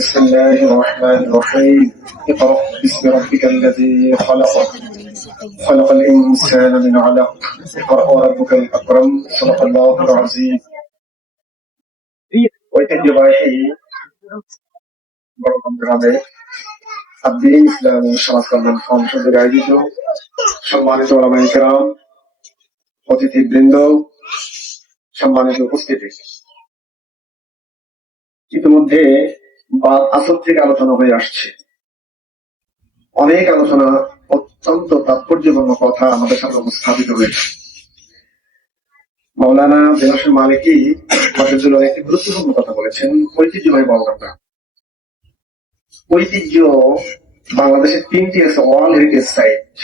بسم الله الرحمن الرحيم اقرأ باسم ربك الذي خلق خلق الإنسان من علق اقرأ وربك الأكرم صدق الله العظيم ঐতিহ্যবাহী বড়গ্রাম গ্রামে আব্দিন ইসলাম সমাজ কল্যাণ ফাউন্ডেশনের আয়োজিত সম্মানিত ওলামাই কেরাম অতিথিবৃন্দ সম্মানিত উপস্থিতি ইতিমধ্যে বা আসর থেকে আলোচনা হয়ে আসছে। অনেক আলোচনা, অত্যন্ত তাৎপর্যপূর্ণ কথা আমাদের সামনে উপস্থাপিত হয়েছে। মৌলানা বেনাসুর মালিকই একটি গুরুত্বপূর্ণ কথা বলেছেন, ঐতিহ্যবাহী বলগামটা ঐতিহ্য বাংলাদেশের তিনটি আছে, ওয়ার্ল্ড হেরিটেজ সাইট।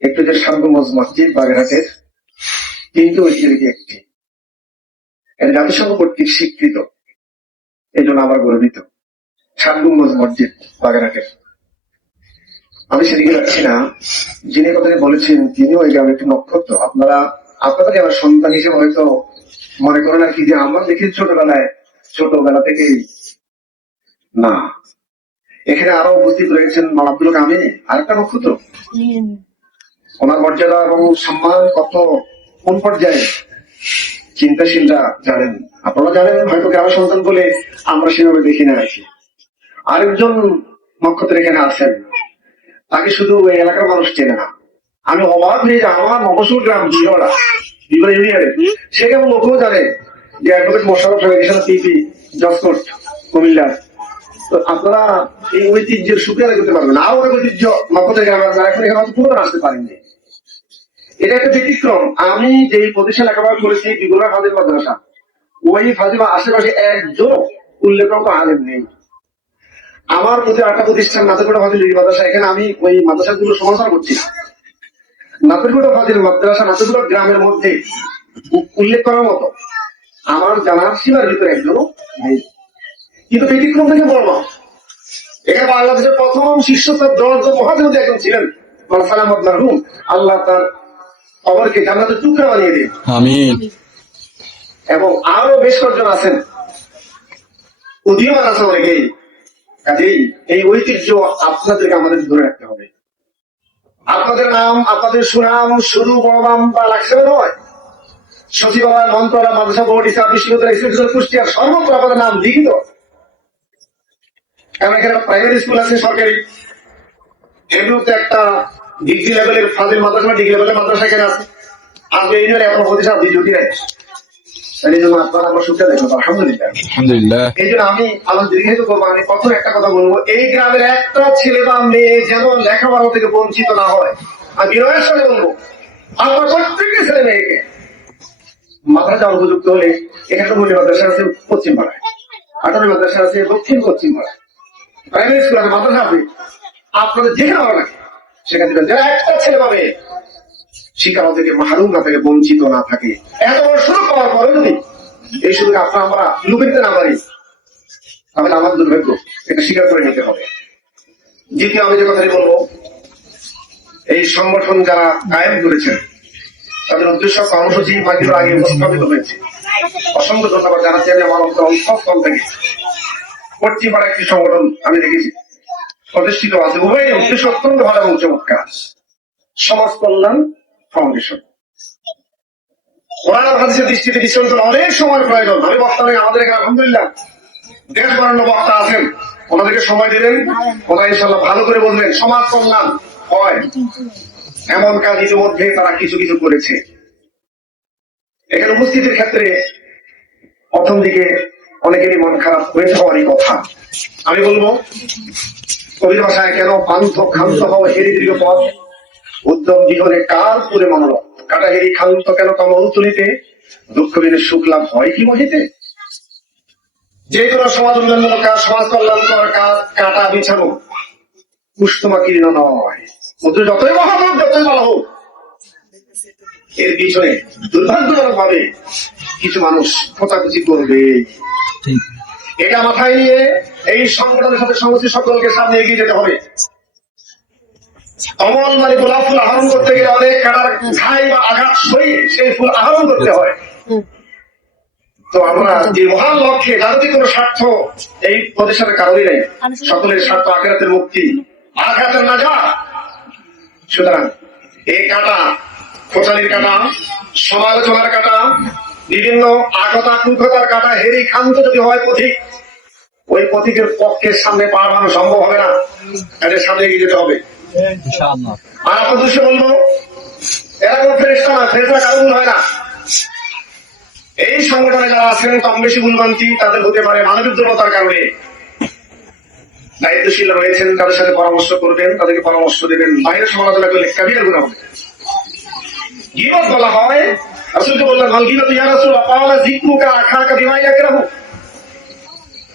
একটু যে সাঙ্গমজ মসজিদ বাগেরহাটের, তিনটি ঐতিহ্যের একটি। এটা জাতিসংঘ কর্তৃক স্বীকৃত। এই জন্য আমার গর্বিত সাতগুম্বজ মসজিদ বাগেরহাটের। আমি সেদিকে যাচ্ছি না যিনি কথাটি বলেছেন তিনিও এই গ্রামের একটি নক্ষত্র। আপনারা আপনাদের আমার সন্তান হিসেবে হয়তো মনে করেন আর কি যে আমরা দেখি ছোটবেলায় ছোটবেলা থেকেই। না। এখানে আরও উপস্থিত রয়েছেন আব্দুল কামিনী আরেকটা নক্ষত্র। ওনার মর্যাদা এবং সম্মান কত কোন পর্যায়ে? চিন্তাশীলরা জানেন। আপনারা জানেন, হয়তো গ্রামের সন্তান বলে আমরা সেভাবে দেখি না আছি আরেকজন নক্ষত্র এখানে আছেন। তাকে শুধু এই এলাকার মানুষ চেনে না। আমি অবাক হয়ে আমার মফসুল গ্রাম, বিহরা বিহরা ইউনিয়নে। সে কেমন লোকও জানে যে অ্যাডভোকেট মোশারফ সাহেব পিপি জসকোট কুমিল্লার তো আপনারা এই ঐতিহ্যের সুবিধা করতে পারবেন আর অনেক ঐতিহ্য নক্ষত্র গ্রামে এখন এখানে পুরো আসতে পারেননি। এটা একটা ব্যতিক্রম। আমি যেই প্রতিষ্ঠান লেখাপড়া করেছি, বিগুলা ফাজিল মাদ্রাসা। ওই ফাজিল আশেপাশে একজন উল্লেখক আলেম নেই। আমার প্রতি একটা প্রতিষ্ঠান নাথরকোটা ফাজিল মাদ্রাসা। এখানে আমি ওই মাদ্রাসাগুলো সমালোচনা করছি না। নাথরকোটা ফাজিল মাদ্রাসা নাথরকোটা গ্রামের মধ্যে উল্লেখ করার মতো আমার জানার সীমার ভিতরে একজন নেই। কিন্তু ব্যতিক্রম থেকে বলব এখানে বাংলাদেশের প্রথম শীর্ষ দশজন মহাদেবী একজন ছিলেন সালামত মারহুম। আল্লাহ তার খবরকে জান্নাতের টুকরা বানিয়ে দিন আমিন। এবং আরও বেশ কয়েকজন আছেন। উদীয়মান আছে অনেকেই। কাজেই এই ঐতিহ্য আপনাদেরকে আমাদের ধরে রাখতে হবে। আপনাদের নাম আপনাদের সুনাম শুরু বড়বাম বা লাগছে নয় সচিবালয় মন্ত্রণালয় মাদ্রাসা বোর্ড ইসলাম বিশ্ববিদ্যালয় ইসলাম কুষ্টিয়ার সর্বত্র আপনাদের নাম লিখিত। কারণ এখানে প্রাইমারি স্কুল আছে সরকারি। এগুলোতে একটা ডিগ্রি লেভেলের ফাজিল মাদ্রাসা ডিগ্রি লেভেলের মাদ্রাসা এখানে আছে। আজকে এই জন্য এখন নেই আলহামদুলিল্লাহ। আলহামদুলিল্লাহ। এই জন্য আমি প্রথম একটা কথা বলব। এই গ্রামের একটা ছেলে বা মেয়ে যেন লেখাপড়া থেকে বঞ্চিত না হয় আমি বিনয়ের সাথে বলব আমার প্রত্যেকটি ছেলে মেয়েকে মাথা যাওয়ার উপযুক্ত হলে এখানে মূল্য মাদ্রাসা আছে পশ্চিম পাড়ায় আটারি মাদ্রাসা আছে দক্ষিণ পশ্চিম পাড়ায় প্রাইমারি স্কুল আছে মাদ্রাসা আছে। আপনাদের যেখানে ভালো লাগে। সেখান থেকে যারা একটা ছেলে বা মেয়ে শিক্ষা থেকে মাহরুম না থেকে বঞ্চিত না থাকে। এত বড় সুযোগ পাওয়ার পরে যদি এই সুযোগ আপনার আমরা লুপে দিতে না পারি তাহলে আমাদের দুর্ভাগ্য, এটা স্বীকার করে নিতে হবে। দ্বিতীয় আমি যে কথাটি বলব, এই সংগঠন যারা কায়েম করেছেন, তাদের উদ্দেশ্য কর্মসূচি মাঝের আগে উপস্থাপিত হয়েছে। অসংখ্য ধন্যবাদ জানাচ্ছি আমি আমার অন্তর থেকে। পশ্চিমপাড়া একটি সংগঠন আমি দেখেছি। প্রতিষ্ঠিত আছে। উভয়ের উদ্দেশ্য অত্যন্ত ভালো এবং চমৎকার। সমাজ কল্যাণ ফাউন্ডেশন। কোরআন হাদিসের দৃষ্টিতে বিশ্লেষণ অনেক সময় প্রয়োজন। আমি বক্তা নই আমাদের এখানে আলহামদুলিল্লাহ। দেশ বরেণ্য বক্তা আছেন। ওনাদেরকে সময় দিলেন। ওনারা ইনশাল্লাহ ভালো করে বলবেন সমাজ কল্যাণ হয়। এমন কাজ ইতিমধ্যে তারা কিছু কিছু করেছে। এখানে উপস্থিতির ক্ষেত্রে প্রথম দিকে অনেকেরই মন খারাপ হয়ে যাওয়ারই কথা। আমি বলব কবির ভাষায় কেন পান্থ ক্ষান্ত হওয়া হেরি দীর্ঘ পথ? উদ্যম জীবনে কার পুরে মনোরম? কাটা হেরি ক্ষান্ত কেন কমল তুলিতে? দুঃখ দিনে সুখ লাভ হয় কি মহিতে? যে কোনো সমাজ উন্নয়নমূলক কাজ সমাজ কল্যাণকর কাজ কাটা বিছানো। কুষ্টমা কীর্ণ নয়। মধ্যে যতই মহা হোক যতই ভালো হোক এর পিছনে দুর্ভাগ্যজনক ভাবে কিছু মানুষ খোঁচাখুচি করবে। এটা মাথায় নিয়ে এই সংগঠনের সাথে সমস্ত সকলকে সামনে এগিয়ে যেতে হবে। কমল মানে গোলাপ ফুল আহরণ করতে গেলে অনেক কাটার ঘাই বা আঘাত সয়ে সেই ফুল আহরণ করতে হয়। তো আমরা যে মহান লক্ষ্যে জাগতিক কোনো স্বার্থ এই প্রতিষ্ঠানের কারণই নেই। সকলের স্বার্থ আখেরাতের মুক্তি। আখেরাতের না যা। সুতরাং এই কাটা খোঁচালির কাটা, সমালোচনার কাটা, বিভিন্ন আগতা কুকতার কাটা হেরি খান্ত যদি হয় পথিক ওই পথিকের পক্ষের সামনে পা বাড়ানো সম্ভব হবে না। এদের সামনে এগিয়ে যেতে হবে। আর আপনার দৃশ্যে বলব এরা কোনো ফেরেস্তা না ফেরেস্তা কারও হয় না। এই সংগঠনে যারা আছেন কম বেশি ভুলভ্রান্তি তাদের হতে পারে মানবিক দুর্বলতার কারণে। দায়িত্বশীল রয়েছেন তাদের সাথে পরামর্শ করবেন তাদেরকে পরামর্শ দেবেন। বাইরে সমালোচনা করলে কাবিরের গুণা হবে। গিবত বলা হয় রাসূলকে বললেন মাল গিবত ইয়া রাসূল আপাওয়ালা জিকরুকা আখাকা বিমা ইয়াকরাহু ইয়া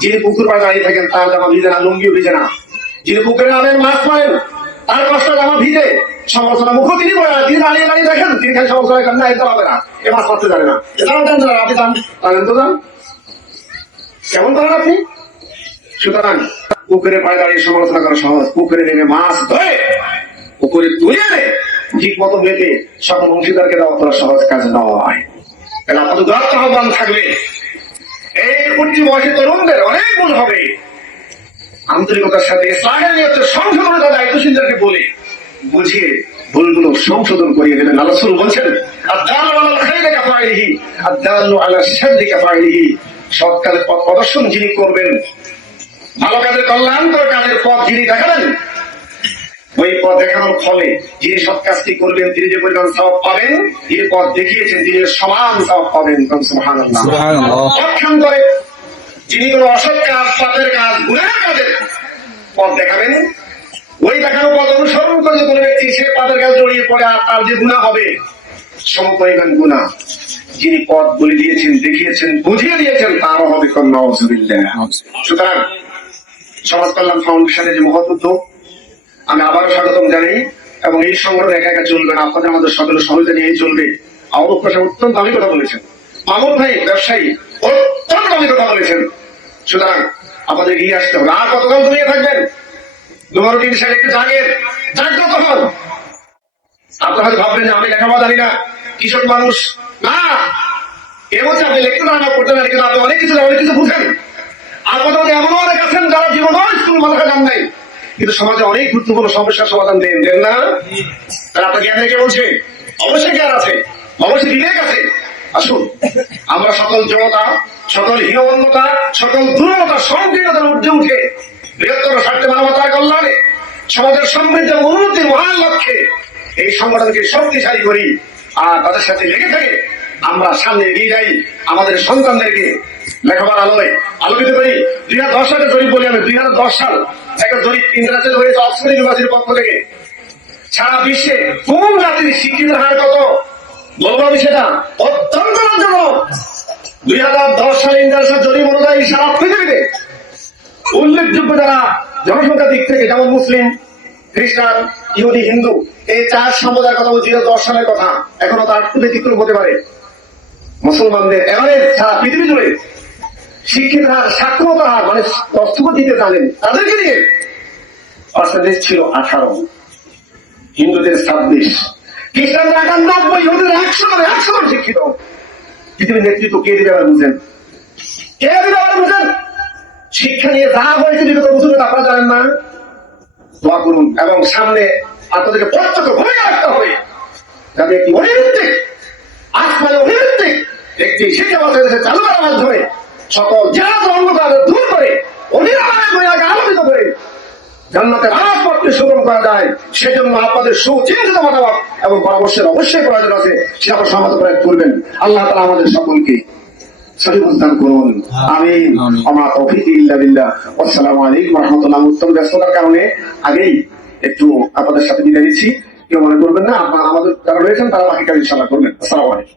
যিনি পুকুর পাড়ে দাঁড়িয়ে থাকেন, তার জামা ভিজে না, লুঙ্গিও ভিজে না। যিনি পুকুরে নামেন মাছ পারেন তার কষ্ট জামা ভিজে, সমালোচনা মুখ তিনি করে তিনি দাঁড়িয়ে দাঁড়িয়ে দেখেন, তিনি খালি সমালোচনা করেন, না এটা হবে না, এ মাছ মারতে জানে না। এটাও জানেন না আপনি জান জানেন তো জান কেমন করেন আপনি? সুতরাং, পুকুরে পাড়ে দাঁড়িয়ে সমালোচনা করা সহজ। পুকুরে নেমে মাছ ধরে, পুকুরে তুলে এনে ঠিক মতো মেপে সকল অংশীদারকে দেওয়া তোলা সহজ কাজ নয়। তাহলে আপনাদের আহ্বান থাকবে। উচ্চ বয়সী তরুণদের অনেক ভুল হবে। আন্তরিকতার সাথে ইসলামের নিয়ত সংশোধনের তাদের দায়িত্বশীলদেরকে বলে বুঝিয়ে ভুলগুলো সংশোধন করিয়ে দেবেন। আল্লাহ বলছেন সৎ কাজের পথ প্রদর্শন যিনি করবেন ভালো কাজের কল্যাণকর কাজের পথ যিনি দেখাবেন ওই পথ দেখানোর ফলে যিনি সৎ কাজটি করবেন তিনি যে পরিমাণ সব পাবেন যিনি পথ দেখিয়েছেন তিনি সমান সব পাবেন। পক্ষান্তরে যিনি কোনো অসৎ কাজ পাপের কাজ গুণের কাজের পথ দেখাবেন ওই দেখানো পথ অনুসরণ করে কোনো ব্যক্তি সে পাপের কাজ জড়িয়ে পড়ে আর তার যে গুণা হবে সমপরিমাণ গুণা যিনি পথ বলে দিয়েছেন দেখিয়েছেন বুঝিয়ে দিয়েছেন তারও হবে কোন সুতরাং সমাজ কল্যাণ ফাউন্ডেশনের যে মহৎ উদ্যোগ আমি আবারও স্বাগতম জানাই এবং এই সংগঠন একা একা চলবে না। আপনাদের আমাদের সকলের সহযোগিতা নিয়েই চলবে। আমার প্রশাসন অত্যন্ত দামি কথা বলেছেন। মামুন ভাই ব্যবসায়ী অত্যন্ত দামি কথা বলেছেন। সুতরাং আমাদের এগিয়ে আসতে হবে। আর কতকাল দুনিয়া থাকবেন? দুবারো তিন সালে একটু জাগেন জাগ্রত হন। আপনারা হয়তো ভাববেন যে আমি লেখাপড়া জানি না। কৃষক মানুষ। না। এ বলছে আপনি লিখতে জানেন না পড়তে জানেন কিন্তু আপনি অনেক কিছু অনেক কিছু বুঝেন। আপনাদের মধ্যে এমন অনেক আছেন যারা জীবন স্কুল মাথা জান নাই। কিন্তু সমাজে অনেক গুরুত্বপূর্ণ সমস্যার সমাধান দেন দেন না? তারা আপনার জ্ঞান রেখে বলছে? অবশ্যই জ্ঞান আছে। অবশ্যই বিবেক আছে। আসুন। আমরা সকল জনতা, সকল হীনমন্যতা সকল দুর্বলতা সংকীর্ণতার ঊর্ধ্বে উঠে বৃহত্তর স্বার্থে মানবতার কল্যাণে সমাজের সমৃদ্ধ উন্নতির মহান লক্ষ্যে এই সংগঠনকে শক্তিশালী করি। আর তাদের সাথে লেগে থেকে আমরা সামনে এগিয়ে যাই। আমাদের সন্তানদেরকে লেখাপড়ার আলোয় আলোকিত করি। দুই হাজার দশ সালের জরিপ বলি আমি। দুই হাজার দশ সাল একটা জরিপ ইন্টারন্যাশনাল হয়েছে অক্সফোর্ড ইউনিভার্সিটির পক্ষ থেকে। সারা বিশ্বে কোন জাতির শিক্ষিতের হার কত? বলব আমি সেটা অত্যন্ত লজ্জাজনক। দুই হাজার দশ সালে ইন্টারন্যাশনাল জরিপ অনুযায়ী সারা পৃথিবীতে উল্লেখযোগ্য যারা জনসংখ্যার দিক থেকে, যেমন মুসলিম, খ্রিস্টান, ইহুদি, হিন্দু, এই চার সম্প্রদায়ের কথা বলছি দশ সালের কথা। এখনও তার ব্যতিক্রম হতে পারে। মুসলমানদের এবারে সারা পৃথিবী জুড়ে শিক্ষিত হার সাক্ষরতা হার মানে দস্তখত দিতে জানেন তাদেরকে নিয়ে। পার্সেন্টেজ ছিল আঠারো, হিন্দুদের ছাব্বিশ। খ্রিস্টানদের একানব্বই ইহুদিদের একশো একশো শিক্ষিত। পৃথিবীর নেতৃত্ব কে দিবে আবার কে দিবে আবার শিক্ষা নিয়ে যা হয়েছে বিগত বছরে আপনারা জানেন না। দোয়া করুন, এবং সামনে আপনাদেরকে প্রত্যক্ষ ভূমিকা রাখতে হবে। যাতে একটি অনিভিত্তিক আসমানে অনিভিত্তিক একটি শিক্ষা ব্যবস্থা দেশে চালু করার মাধ্যমে সকল জেলা অন্ধকার দূর করে, অনিরাপদ আলোকিত করে জান্নাতের আসপত্রে সুগম করা যায়। সেজন্য আপনাদের সুচিন্তিত মতামত এবং পরামর্শের অবশ্যই প্রয়োজন আছে সেটা আপনারা সহমত করে করবেন আল্লাহ তালা আমাদের সকলকে সঠিক উদ্ধার করুন। আমিন। আমিন। আমার তৌফিক ইল্লা বিল্লাহ। আসসালামু আলাইকুম রহমতুল্লাহ। উত্তম ব্যস্ততার কারণে আগেই একটু আপনাদের সাথে বিদায় দিচ্ছি কেউ মনে করবেন না আমাদের যারা রয়েছেন তারা বাকি কাজ ইনশাল্লাহ করবেন। আসসালামু আলাইকুম।